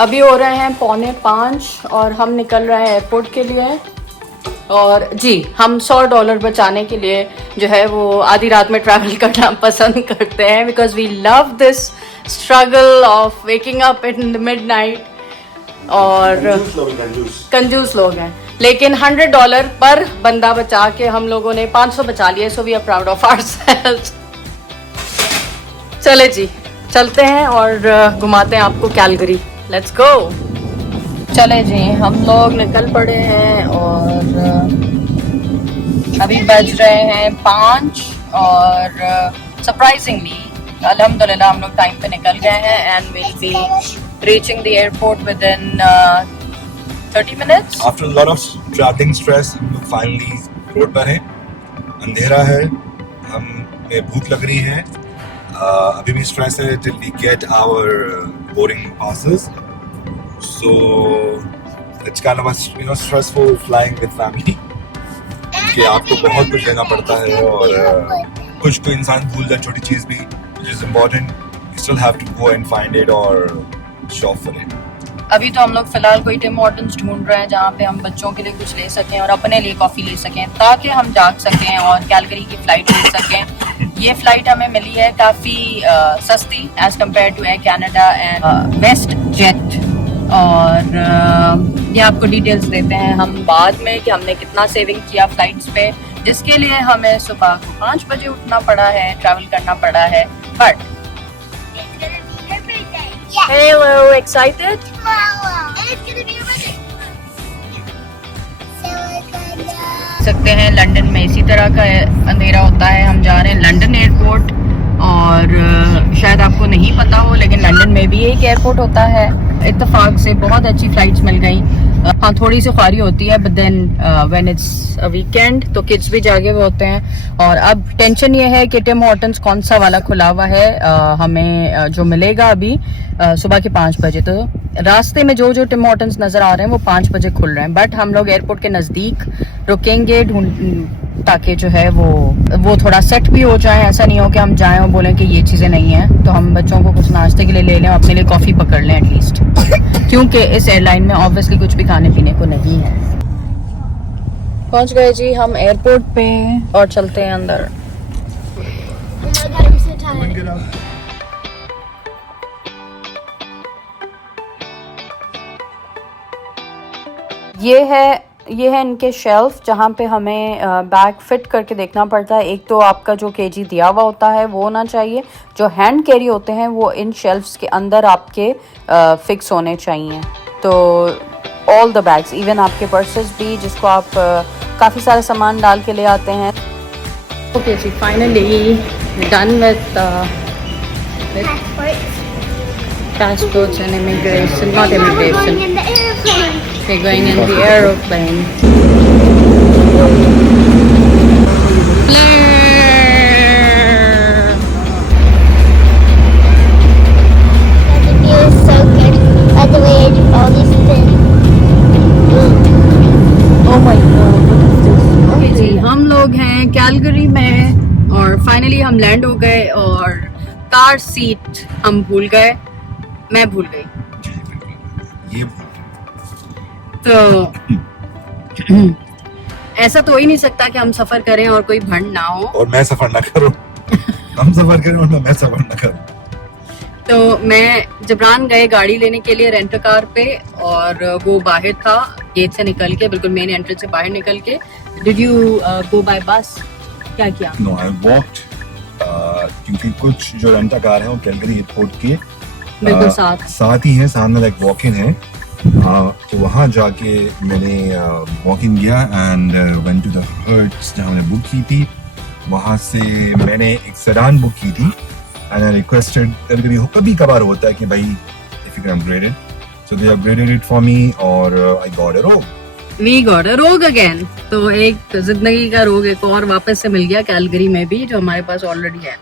अभी हो रहे हैं 4:45 और हम निकल रहे हैं एयरपोर्ट के लिए। और जी, हम $100 बचाने के लिए जो है वो आधी रात में ट्रैवल करना पसंद करते हैं, because we love this struggle of waking up in the midnight. और कंजूस लोग हैं, लेकिन $100 पर बंदा बचा के हम लोगों ने 500 बचा लिए। So we are proud of ourselves. चले जी, चलते हैं और घुमाते हैं आपको कैलगरी। Let's go. चले जी, हम लोग निकल पड़े हैं और अभी बज रहे हैं 5 और सरप्राइजिंगली अल्हम्दुलिल्लाह हम लोग टाइम पे निकल गए हैं and will be reaching the airport with in 30 minutes. After a lot of traveling stress, हम लोग फाइनली रोड पर हैं। अंधेरा है, हमें भूख लग रही है। अभी भी स्ट्रेस है till we get our boarding passes. So it's kind of a stressful flying with family. कि आपको बहुत कुछ लेना पड़ता है और कुछ तो इंसान भूल जाए, छोटी चीज भी which is important. You still have to go and find it or shop for it. अभी तो हम लोग फिलहाल कोई टिम हॉर्टन्स ढूंढ रहे हैं जहाँ पे हम बच्चों के लिए कुछ ले सकें और अपने लिए कॉफ़ी ले सकें, ताकि हम जाग सकें और कैलगरी की फ़्लाइट ले सकें। ये फ़्लाइट हमें मिली है काफ़ी सस्ती as compare to Air Canada and WestJet. और ये आपको डिटेल्स देते हैं हम बाद में कि हमने कितना सेविंग किया फ़्लाइट्स पे, जिसके लिए हमें सुबह को 5 बजे उठना पड़ा है, ट्रैवल करना पड़ा है। But hello, excited? सकते हैं लंदन में इसी तरह का अंधेरा होता है। हम जा रहे हैं लंदन एयरपोर्ट और शायद आपको नहीं पता हो, लेकिन लंदन में भी एक एयरपोर्ट होता है। इत्तेफाक से बहुत अच्छी फ्लाइट्स मिल गई। हाँ, थोड़ी सी ख्वारी होती है, but then when it's a weekend तो किड्स भी जागे हुए होते हैं। और अब टेंशन ये है कि टिम हॉर्टन्स कौन सा वाला खुला हुआ है। हमें जो मिलेगा अभी सुबह के 5 बजे। तो रास्ते में जो टिम हॉर्टन्स नजर आ रहे हैं वो 5 बजे खुल रहे हैं, बट हम लोग एयरपोर्ट के नजदीक रुकेंगे ताकि जो है वो थोड़ा सेट भी हो जाए। ऐसा नहीं हो कि हम जाएं और बोलें कि ये चीज़ें नहीं हैं। तो हम बच्चों को कुछ नाश्ते के लिए ले लें और अपने लिए कॉफ़ी पकड़ लें एटलीस्ट, क्योंकि इस एयरलाइन में ऑब्वियसली कुछ भी खाने पीने को नहीं है। पहुंच गए जी हम एयरपोर्ट पे और चलते हैं अंदर। ये है इनके शेल्फ जहाँ पे हमें बैग फिट करके देखना पड़ता है। एक तो आपका जो केजी दिया हुआ होता है वो होना चाहिए, जो हैंड कैरी होते हैं वो इन शेल्फ्स के अंदर आपके फिक्स होने चाहिए। तो ऑल द बैग्स, इवन आपके पर्सेस भी, जिसको आप काफ़ी सारा सामान डाल के ले आते हैं। ओके जी, finally done with passports and immigration, not immigration. We're going in the aeroplane. The view is so good at the way all these things. Oh my God, what is this? Okay जी, हम लोग हैं Calgary में और finally हम land हो गए और car seat हम भूल गए। मैं भूल गई। ये तो ऐसा तो हो ही नहीं सकता कि हम सफर करें और कोई भंड ना हो और मैं सफर ना करूं। हम सफर करें और मैं सफर ना करूं। तो मैं जबरान गए गाड़ी लेने के लिए रेंट कार पे, और वो बाहर था गेट से निकल के, बिल्कुल मेन एंट्रेंस से बाहर निकल के। डिड यू गो बाय बस? क्या किया? नो, आई वॉक्ड, क्योंकि कुछ जो रेंट कार है वो कैलगरी एयरपोर्ट के बिल्कुल साथ ही है, सामने लाइक वॉक इन है। तो वहाँ जाके मैंने वॉक इन किया and went to the Hertz जहाँ मैंने बुक की थी। वहाँ से मैंने एक सेडान बुक की थी एंड आई रिक्वेस्टेड, कभी कभार होता है कि भाई if you can upgrade it, so they upgraded it for me और आई गॉट अ रोग। वी गॉट अ रोग अगेन। तो एक जिंदगी का रोग एक और वापस से मिल गया कैलगरी में भी, जो हमारे पास ऑलरेडी है।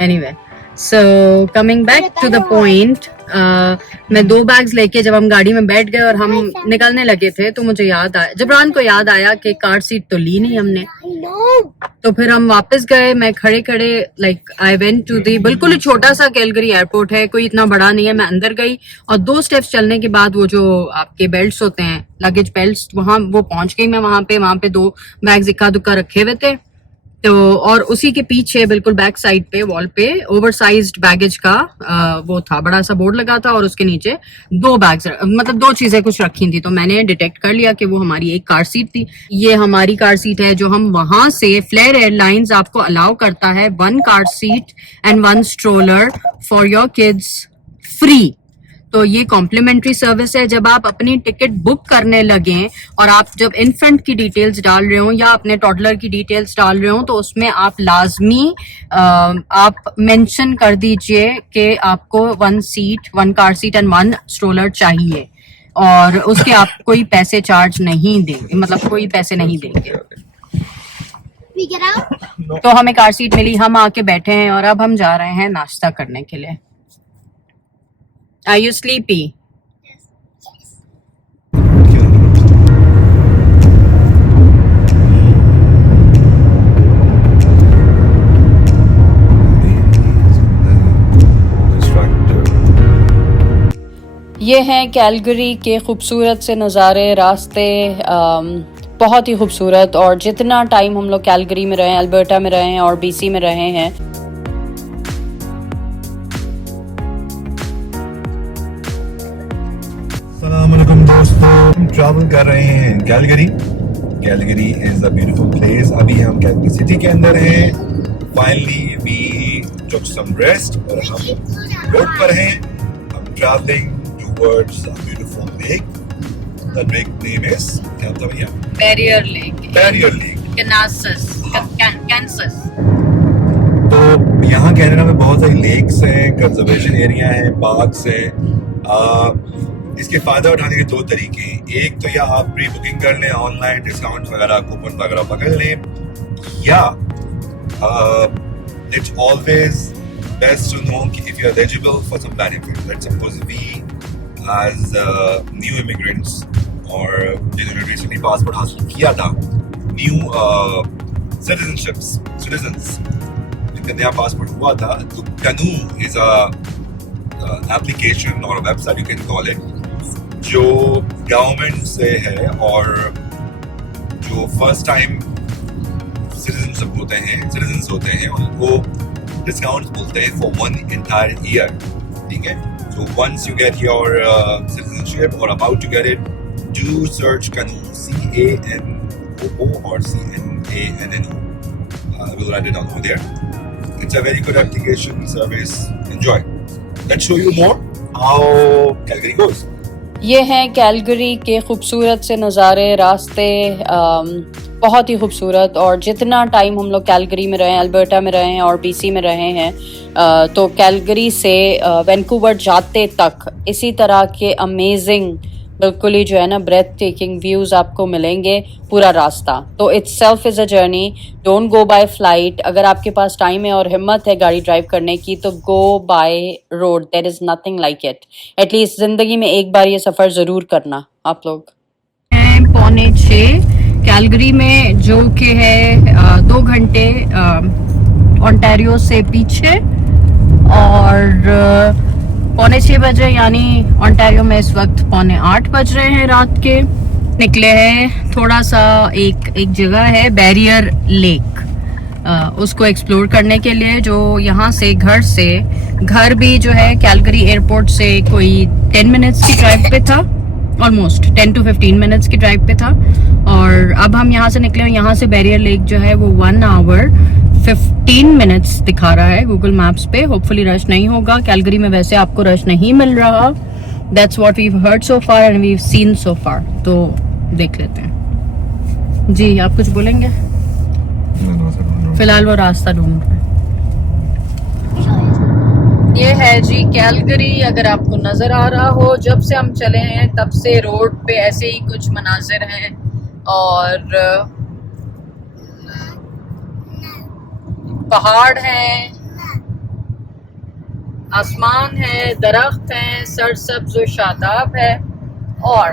Anyway, so coming back to the point, मैं 2 बैग्स लेके जब हम गाड़ी में बैठ गए और हम निकलने लगे थे तो मुझे याद आया, जबरान को याद आया कि कार सीट तो ली नहीं हमने। तो फिर हम वापस गए। मैं खड़े खड़े like I went to the, बिल्कुल ही छोटा सा कैलगरी एयरपोर्ट है, कोई इतना बड़ा नहीं है। मैं अंदर गई और 2 स्टेप्स चलने के बाद वो जो आपके बेल्ट्स होते हैं, लगेज बेल्ट्स, वहां वो पहुंच गई मैं। वहां पे 2 बैग्स इक्का दुक्का रखे हुए थे। तो और उसी के पीछे बिल्कुल बैक साइड पे वॉल पे ओवरसाइज्ड बैगेज का वो था, बड़ा सा बोर्ड लगा था और उसके नीचे 2 बैग्स, मतलब 2 चीजें कुछ रखी थी। तो मैंने डिटेक्ट कर लिया कि वो हमारी एक कार सीट थी। ये हमारी कार सीट है जो हम वहां से, फ्लेयर एयरलाइंस आपको अलाउ करता है 1 car seat and 1 stroller for your kids free. तो ये कॉम्प्लीमेंट्री सर्विस है। जब आप अपनी टिकट बुक करने लगे और आप जब इन्फेंट की डिटेल्स डाल रहे हो या अपने टॉडलर की डिटेल्स डाल रहे हो तो उसमें आप लाजमी आप मेंशन कर दीजिए कि आपको 1 कार सीट एंड 1 स्ट्रोलर चाहिए, और उसके आप कोई पैसे चार्ज नहीं देंगे, मतलब कोई पैसे नहीं देंगे। We get out? तो हमें कार सीट मिली, हम आके बैठे हैं और अब हम जा रहे हैं नाश्ता करने के लिए। Are you sleepy? ये हैं कैलगरी के खूबसूरत से नज़ारे, रास्ते बहुत ही खूबसूरत। और जितना टाइम हम लोग कैलगरी में रहे हैं, अल्बर्टा में रहे हैं और BC में रहे हैं, अस्सलामुअलैकुम दोस्तों, हम ट्रैवल कर रहे हैं Calgary. Calgary is a beautiful place. अभी हम कैलगरी सिटी के अंदर हैं। Finally we took some rest और हम रोड पर हैं। हम travelling towards a beautiful lake. The lake name is क्या था भैया? Barrier Lake. Barrier Lake, Kansas. तो यहाँ कनाडा में बहुत सारी लेक्स हैं, कंजर्वेशन एरिया है, पार्क्स हैं। इसके फायदा उठाने के 2 तरीके हैं। एक तो या आप प्री बुकिंग कर लें, ऑनलाइन डिस्काउंट वगैरह, कूपन वगैरह पकड़ लें, या it's always best to know कि if you are eligible for some benefit. Let's suppose we as new immigrants और जिन्होंने रिसेंटली पासपोर्ट हासिल किया था, न्यू सिटीजन्स जिनका नया पासपोर्ट हुआ था, तो कनू इज अ एप्लीकेशन और website you can call it, जो गवर्नमेंट से है और जो फर्स्ट टाइम सिटीजन होते हैं उनको डिस्काउंट बोलते हैं फॉर 1 entire year। ठीक है, so once you get your citizenship or about to get it, do search Canoe, CANOO or CNANNO. I will write it down over there. It's a very good application service. Enjoy. Let's show you more how Calgary goes. ये हैं Calgary के खूबसूरत से नज़ारे, रास्ते बहुत ही खूबसूरत। और जितना टाइम हम लोग कैलगरी में रहे हैं, अल्बर्टा में रहे हैं और BC में रहे हैं, तो कैलगरी से वैंकूवर जाते तक इसी तरह के अमेजिंग, बिल्कुल ही जो है ना ब्रेथ टेकिंग व्यूज आपको मिलेंगे पूरा रास्ता। तो it's self is a journey, don't go by flight. अगर आपके पास टाइम है और हिम्मत है गाड़ी ड्राइव करने की तो go by road, there is nothing like it. At least जिंदगी में एक बार ये सफर जरूर करना आप लोग। 5:45 कैलगरी में, जो कि है 2 घंटे ओंटारियो से पीछे, और 6:45 बजे, यानी ओंटारियो में इस वक्त 7:45 बज रहे हैं रात के। निकले हैं थोड़ा सा, एक जगह है बैरियर लेक, उसको एक्सप्लोर करने के लिए, जो यहाँ से घर भी जो है कैलगरी एयरपोर्ट से कोई 10 मिनट्स की ड्राइव पे था, ऑलमोस्ट 10 to 15 मिनट्स की ड्राइव पे था। और अब हम यहाँ से निकले, यहाँ से बैरियर लेक जो है वो 1 hour 15 मिनट्स दिखा रहा है गूगल मैप्स पे। होपफुली रश नहीं होगा, कैलगरी में वैसे आपको रश नहीं मिल रहा। That's what we heard so far and we seen so far. तो देख लेते हैं। जी आप कुछ बोलेंगे? फिलहाल वो रास्ता ढूंढ रहे हैं। ये है जी कैलगरी। अगर आपको नजर आ रहा हो, जब से हम चले हैं तब से रोड पे ऐसे ही कुछ मनाजिर हैं, और पहाड़ हैं, आसमान है, दरख्त हैं, सरसब्ज और शादाब है, और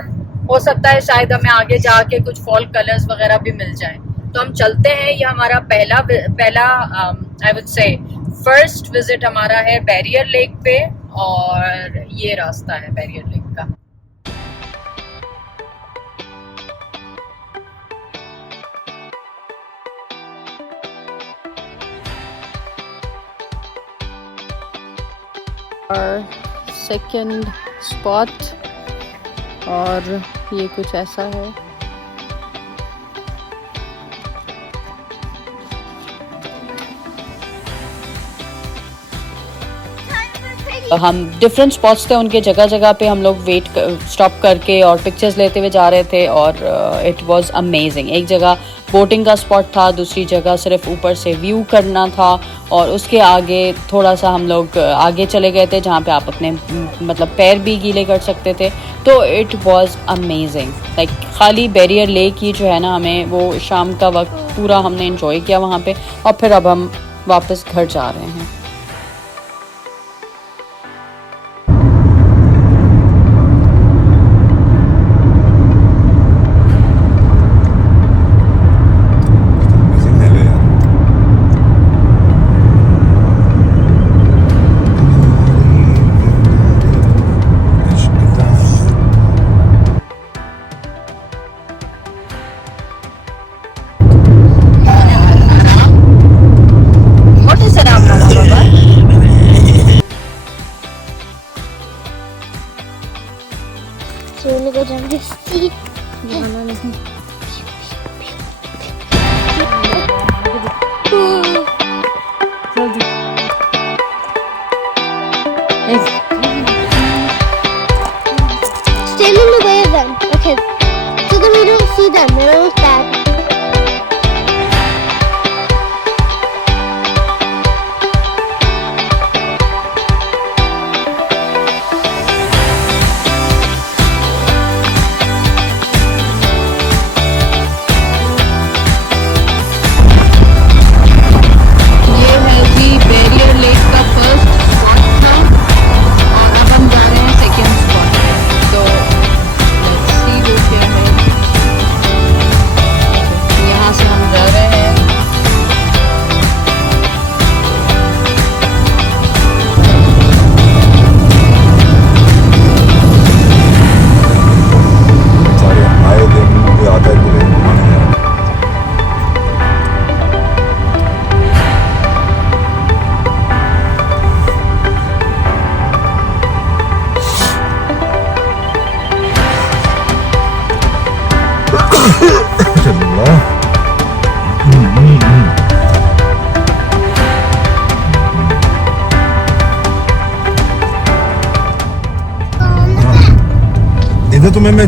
हो सकता है शायद हमें आगे जाके कुछ फॉल कलर्स वगैरह भी मिल जाएं। तो हम चलते हैं। ये हमारा पहला I would say first visit हमारा है बैरियर लेक पे, और ये रास्ता है बैरियर लेक का। और सेकंड स्पॉट, और ये कुछ ऐसा है। हम डिफरेंट स्पॉट्स थे, उनके जगह जगह पे हम लोग स्टॉप करके और पिक्चर्स लेते हुए जा रहे थे, और इट वाज अमेजिंग। एक जगह बोटिंग का स्पॉट था, दूसरी जगह सिर्फ ऊपर से व्यू करना था, और उसके आगे थोड़ा सा हम लोग आगे चले गए थे जहाँ पे आप अपने मतलब पैर भी गीले कर सकते थे। तो इट वाज अमेजिंग। लाइक खाली बैरियर लेक ही जो है ना, हमें वो शाम का वक्त पूरा हमने एंजॉय किया वहाँ पे, और फिर अब हम वापस घर जा रहे हैं। So we're gonna go down this seat. Stand in the way of them. Okay. So that we don't see them. They don't look bad. इधर तुम्हें मैं